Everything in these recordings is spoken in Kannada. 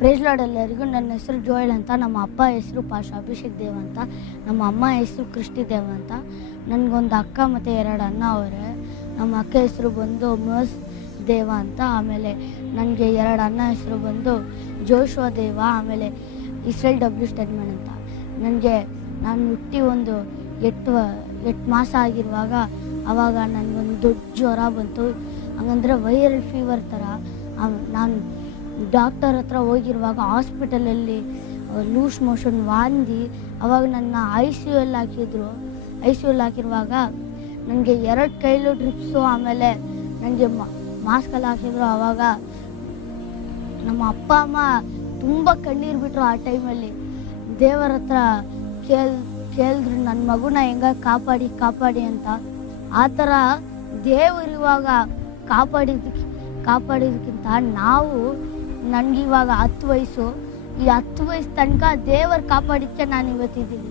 ಪ್ರೇಸ್ ಲಾರ್ಡ್ ಎಲ್ಲರಿಗೂ ನನ್ನ ಹೆಸರು ಜೋಯಲ್ ಅಂತ, ನಮ್ಮ ಅಪ್ಪ ಹೆಸರು ಪಾಶ ಅಭಿಷೇಕ್ ದೇವ್ ಅಂತ, ನಮ್ಮ ಅಮ್ಮ ಹೆಸರು ಕೃಷ್ಟಿ ದೇವ್ ಅಂತ. ನನಗೊಂದು ಅಕ್ಕ ಮತ್ತು ಎರಡು ಅಣ್ಣ ಅವರೇ. ನಮ್ಮ ಅಕ್ಕ ಹೆಸರು ಬಂದು ಮಸ್ ದೇವ ಅಂತ, ಆಮೇಲೆ ನನಗೆ ಎರಡು ಅಣ್ಣ ಹೆಸರು ಬಂದು ಜೋಶುವ ದೇವ, ಆಮೇಲೆ ಇಸ್ರೇಲ್ ಡಬ್ಲ್ಯೂ ಸ್ಟೆಡ್ಮನ್ ಅಂತ. ನನಗೆ ನಾನು ಹುಟ್ಟಿ ಒಂದು ಎಟ್ಟು ಎಟ್ಟು ಮಾಸ ಆಗಿರುವಾಗ ಆವಾಗ ನನಗೊಂದು ದೊಡ್ಡ ಜ್ವರ ಬಂತು. ಹಂಗಂದ್ರೆ ವೈರಲ್ ಫೀವರ್ ಥರ. ನಾನು ಡಾಕ್ಟರ್ ಹತ್ರ ಹೋಗಿರುವಾಗ ಹಾಸ್ಪಿಟಲಲ್ಲಿ ಲೂಸ್ ಮೋಷನ್ ವಾಂದಿ, ಅವಾಗ ನನ್ನ ಐ ಸಿ ಯು ಅಲ್ಲಿ ಹಾಕಿದ್ರು. ಐ ಸಿ ಯು ಅಲ್ಲಿ ಹಾಕಿರುವಾಗ ನನಗೆ ಎರಡು ಕೈಲು ಡ್ರಿಪ್ಸು, ಆಮೇಲೆ ನನಗೆ ಮಾಸ್ಕಲ್ಲಿ ಹಾಕಿದ್ರು. ಆವಾಗ ನಮ್ಮ ಅಪ್ಪ, ಅಮ್ಮ ತುಂಬ ಕಣ್ಣೀರು ಬಿಟ್ಟರು ಆ ಟೈಮಲ್ಲಿ. ದೇವರ ಹತ್ರ ಕೇಳ್, ಕೇಳಿದ್ರು, ನನ್ನ ಮಗುನ ಹೆಂಗ ಕಾಪಾಡಿ ಕಾಪಾಡಿ ಅಂತ. ಆ ಥರ ದೇವರಿವಾಗ ಇವಾಗ ಕಾಪಾಡಿದ್ದಕ್ಕೆ ನಾವು ನನಗಿವಾಗ ಹತ್ತು ವಯಸ್ಸು. ಈ ಹತ್ತು ವಯಸ್ಸು ತನಕ ದೇವರು ಕಾಪಾಡಿದ್ದೆ ನಾನು ಇವತ್ತಿದ್ದೀನಿ.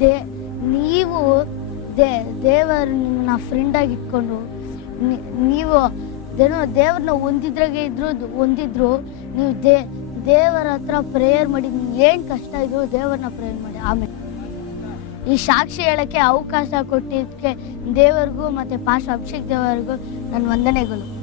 ದೇ, ನೀವು ದೇ, ದೇವರು ನಿಮ್ಮನ್ನ ಫ್ರೆಂಡಾಗಿ ಇಟ್ಕೊಂಡು ನೀವು ಏನೋ ದೇವ್ರನ್ನ ಹೊಂದಿದ್ರಾಗೆ ಇದ್ರು, ಹೊಂದಿದ್ರು, ನೀವು ದೇ, ದೇವರ ಹತ್ರ ಪ್ರೇಯರ್ ಮಾಡಿ ಏನು ಕಷ್ಟ ಇದ್ರು ದೇವರನ್ನ ಪ್ರೇಯರ್ ಮಾಡಿ. ಆಮೇಲೆ ಈ ಸಾಕ್ಷಿ ಹೇಳೋಕ್ಕೆ ಅವಕಾಶ ಕೊಟ್ಟಿದ್ದಕ್ಕೆ ದೇವರಿಗೂ ಮತ್ತು ಪಾಶ ಅಭಿಷೇಕ್ ದೇವರಿಗೂ ನನ್ನ ವಂದನೆಗಳು.